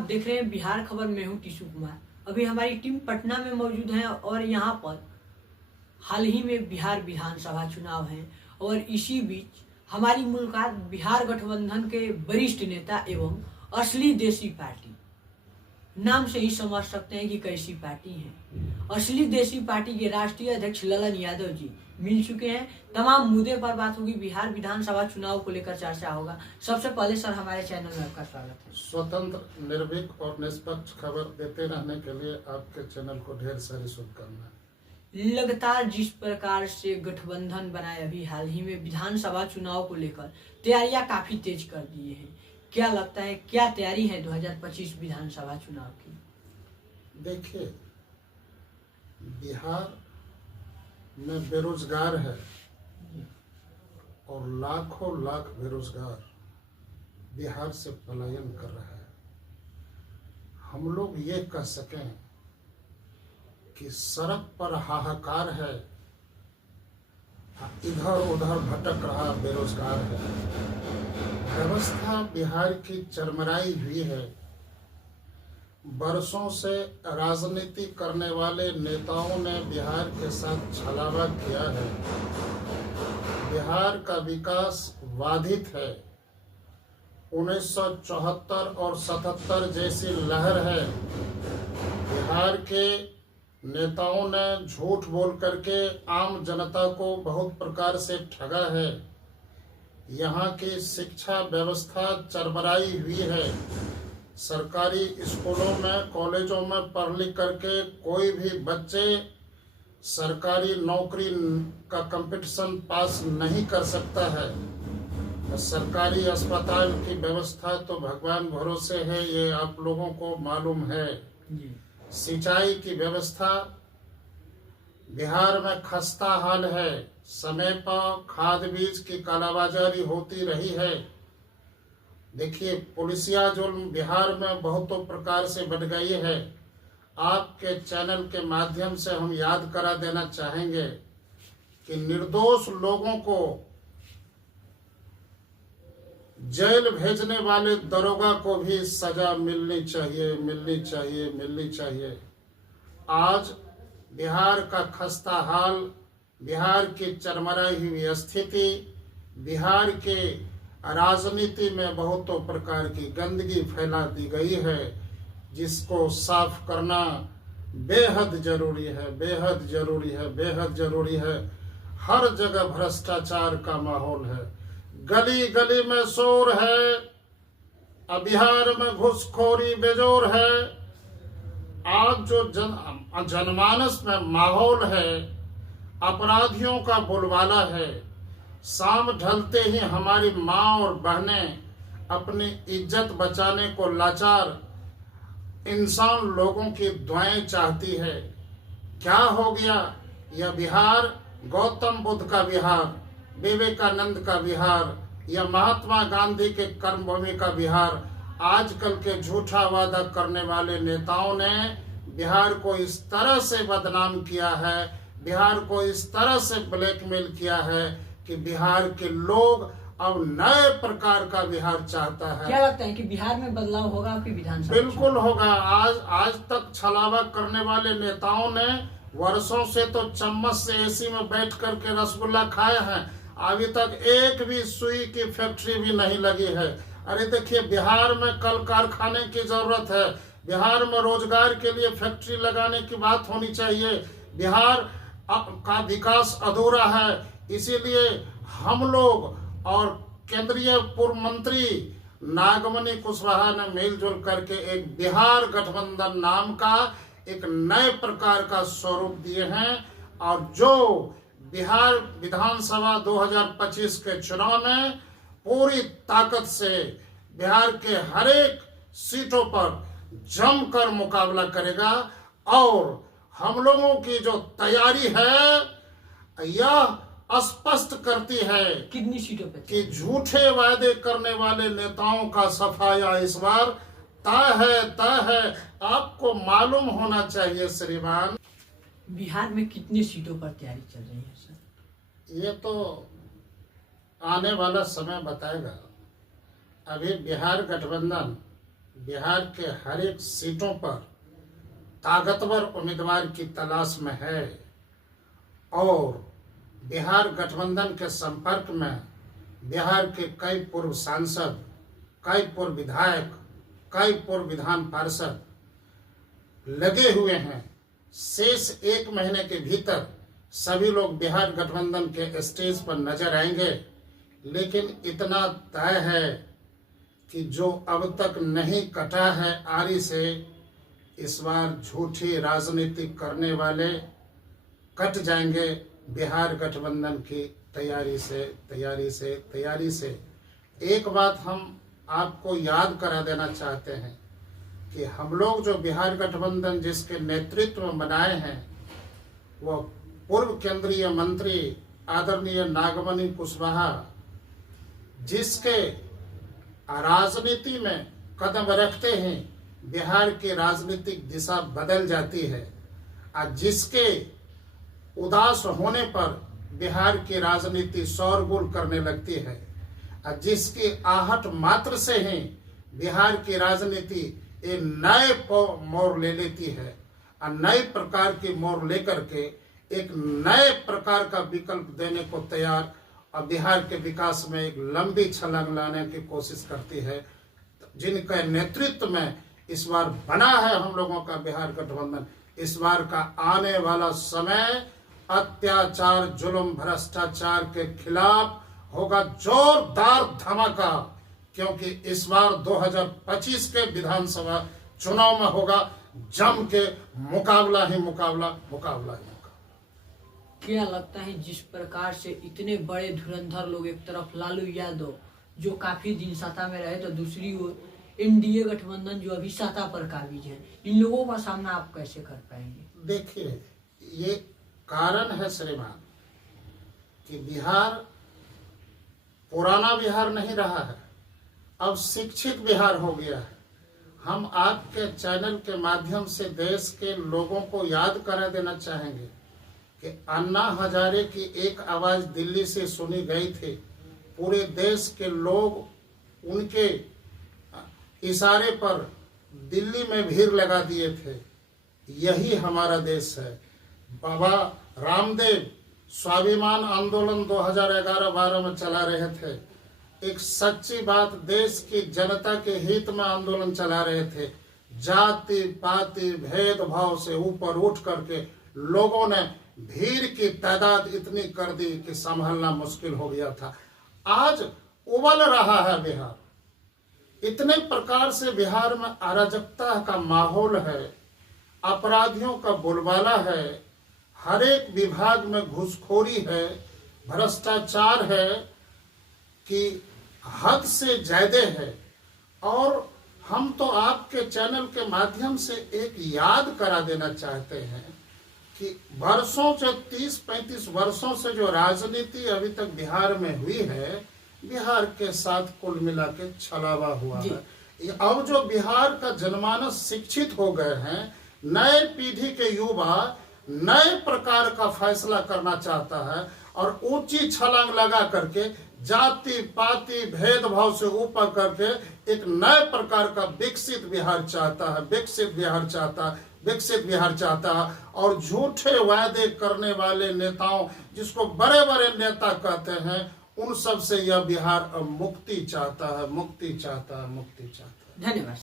आप देख रहे हैं बिहार खबर में हूं टिशु कुमार। अभी हमारी टीम पटना में मौजूद है और यहां पर हाल ही में बिहार विधानसभा चुनाव है और इसी बीच हमारी मुलाकात बिहार गठबंधन के वरिष्ठ नेता एवं असली देसी पार्टी, नाम से ही समझ सकते हैं कि कैसी पार्टी है। असली देसी पार्टी के राष्ट्रीय अध्यक्ष ललन यादव जी मिल चुके हैं। तमाम मुद्दे पर बात होगी, बिहार विधानसभा चुनाव को लेकर चर्चा होगा। सबसे पहले सर हमारे चैनल में आपका स्वागत है। स्वतंत्र, निर्भीक और निष्पक्ष खबर देते रहने के लिए आपके चैनल को ढेर सारी शुभकामनाएं। लगातार जिस प्रकार से गठबंधन बनाए, अभी हाल ही में विधानसभा चुनाव को लेकर तैयारियां काफी तेज कर दिए हैं, क्या लगता है क्या तैयारी है 2025 विधानसभा चुनाव की? देखिए, बिहार में बेरोजगार है और लाखों लाख बेरोजगार बिहार से पलायन कर रहा है। हम लोग ये कह सकें कि सड़क पर हाहाकार है, इधर उधर भटक रहा बेरोजगार है। व्यवस्था बिहार की चरमराई हुई है। बरसों से राजनीति करने वाले नेताओं ने बिहार के साथ छलावा किया है। बिहार का विकास बाधित है। 1974 और 77 जैसी लहर है। बिहार के नेताओं ने झूठ बोल करके आम जनता को बहुत प्रकार से ठगा है। यहाँ की शिक्षा व्यवस्था चरमराई हुई है। सरकारी स्कूलों में, कॉलेजों में पढ़ लिख करके कोई भी बच्चे सरकारी नौकरी का कंपटीशन पास नहीं कर सकता है। सरकारी अस्पताल की व्यवस्था तो भगवान भरोसे है, ये आप लोगों को मालूम है। सिंचाई की व्यवस्था बिहार में खस्ता हाल है। समय पर खाद बीज की कालाबाजारी होती रही है। देखिए, पुलिसिया जुल्म बिहार में बहुतों प्रकार से बढ़ गई है। आपके चैनल के माध्यम से हम याद करा देना चाहेंगे कि निर्दोष लोगों को जेल भेजने वाले दरोगा को भी सजा मिलनी चाहिए, मिलनी चाहिए, मिलनी चाहिए। आज बिहार का खस्ता हाल, बिहार की चरमराई हुई स्थिति, बिहार के राजनीति में बहुतों प्रकार की गंदगी फैला दी गई है, जिसको साफ करना बेहद जरूरी है, बेहद जरूरी है, बेहद जरूरी है। हर जगह भ्रष्टाचार का माहौल है, गली गली में शोर है। अब बिहार में घूसखोरी बेजोर है। आज जो जनमानस में माहौल है, अपराधियों का बोलबाला है। शाम ढलते ही हमारी माँ और बहनें अपनी इज्जत बचाने को लाचार इंसान लोगों की दुआएं चाहती है। क्या हो गया? यह बिहार गौतम बुद्ध का बिहार, विवेकानंद का बिहार या महात्मा गांधी के कर्मभूमि का बिहार। आजकल के झूठा वादा करने वाले नेताओं ने बिहार को इस तरह से बदनाम किया है, बिहार को इस तरह से ब्लैकमेल किया है कि बिहार के लोग अब नए प्रकार का बिहार चाहता है। क्या लगता है कि बिहार में बदलाव होगा आपकी विधानसभा? बिल्कुल होगा। आज तक छलावा करने वाले नेताओं ने वर्षों से तो चम्मच से एसी में बैठ करके रसगुल्ला खाए हैं, अभी तक एक भी सुई की फैक्ट्री भी नहीं लगी है। अरे देखिए, बिहार में कल कारखाने की जरूरत है, बिहार में रोजगार के लिए फैक्ट्री लगाने की बात होनी चाहिए। बिहार का विकास अधूरा है, इसीलिए हम लोग और केंद्रीय पूर्व मंत्री नागमणि कुशवाहा ने मिलजुल करके एक बिहार गठबंधन नाम का एक नए प्रकार का स्वरूप दिए हैं। और जो बिहार विधानसभा 2025 के चुनाव में पूरी ताकत से बिहार के हर एक सीटों पर जमकर मुकाबला करेगा। और हम लोगों की जो तैयारी है यह स्पष्ट करती है कितनी सीटों पे कि झूठे वादे करने वाले नेताओं का सफाया इस बार तय है। आपको मालूम होना चाहिए श्रीमान। बिहार में कितनी सीटों पर तैयारी चल रही है सर? ये तो आने वाला समय बताएगा। अभी बिहार गठबंधन बिहार के हर एक सीटों पर ताकतवर उम्मीदवार की तलाश में है और बिहार गठबंधन के संपर्क में बिहार के कई पूर्व सांसद, कई पूर्व विधायक, कई पूर्व विधान पार्षद लगे हुए हैं। शेष 1 महीने के भीतर सभी लोग बिहार गठबंधन के स्टेज पर नजर आएंगे। लेकिन इतना तय है कि जो अब तक नहीं कटा है आरी से, इस बार झूठी राजनीति करने वाले कट जाएंगे बिहार गठबंधन की तैयारी से। एक बात हम आपको याद करा देना चाहते हैं कि हम लोग जो बिहार गठबंधन जिसके नेतृत्व में बनाए हैं, वो पूर्व केंद्रीय मंत्री आदरणीय नागमणि कुशवाहा, जिसके राजनीति में कदम रखते हैं बिहार की राजनीतिक दिशा बदल जाती है और जिसके उदास होने पर बिहार की राजनीति शोरगुल करने लगती है और जिसकी आहट मात्र से ही बिहार की राजनीति एक नए मोड़ ले लेती है और नए प्रकार की मोड़ लेकर के एक नए प्रकार का विकल्प देने को तैयार और बिहार के विकास में एक लंबी छलांग लाने की कोशिश करती है, जिनके नेतृत्व में इस बार बना है हम लोगों का बिहार गठबंधन। इस बार का आने वाला समय अत्याचार, जुल्म, भ्रष्टाचार के खिलाफ होगा जोरदार धमाका, क्योंकि इस बार 2025 के विधानसभा चुनाव में होगा जम के मुकाबला ही मुकाबला। क्या लगता है जिस प्रकार से इतने बड़े धुरंधर लोग, एक तरफ लालू यादव जो काफी दिन सत्ता में रहे, तो दूसरी ओर एनडीए गठबंधन जो अभी सत्ता पर काबिज है, इन लोगों का सामना आप कैसे कर पाएंगे? देखिए, ये कारण है श्रीमान कि बिहार पुराना बिहार नहीं रहा है, अब शिक्षित बिहार हो गया है। हम आपके चैनल के माध्यम से देश के लोगों को याद करा देना चाहेंगे कि अन्ना हजारे की एक आवाज दिल्ली से सुनी गई थी, पूरे देश के लोग उनके इशारे पर दिल्ली में भीड़ लगा दिए थे। यही हमारा देश है। बाबा रामदेव स्वाभिमान आंदोलन 2011-12 में चला रहे थे। एक सच्ची बात, देश की जनता के हित में आंदोलन चला रहे थे। जाति पाति भेदभाव से ऊपर उठ करके लोगों ने भीड़ की तादाद इतनी कर दी कि संभालना मुश्किल हो गया था। आज उबल रहा है बिहार, इतने प्रकार से बिहार में अराजकता का माहौल है, अपराधियों का बोलबाला है, हर एक विभाग में घूसखोरी है, भ्रष्टाचार है कि हद से ज्यादा है। और हम तो आपके चैनल के माध्यम से एक याद करा देना चाहते हैं कि वर्षों से 30-35 वर्षों से जो राजनीति अभी तक बिहार में हुई है, बिहार के साथ कुल मिला के छलावा हुआ है। अब जो बिहार का जनमानस शिक्षित हो गए हैं, नए पीढ़ी के युवा नए प्रकार का फैसला करना चाहता है और ऊंची छलांग लगा करके जाति पाति भेदभाव से ऊपर करके एक नए प्रकार का विकसित बिहार चाहता है और झूठे वायदे करने वाले नेताओं, जिसको बड़े बड़े नेता कहते हैं, उन सब से यह बिहार मुक्ति चाहता है। धन्यवाद।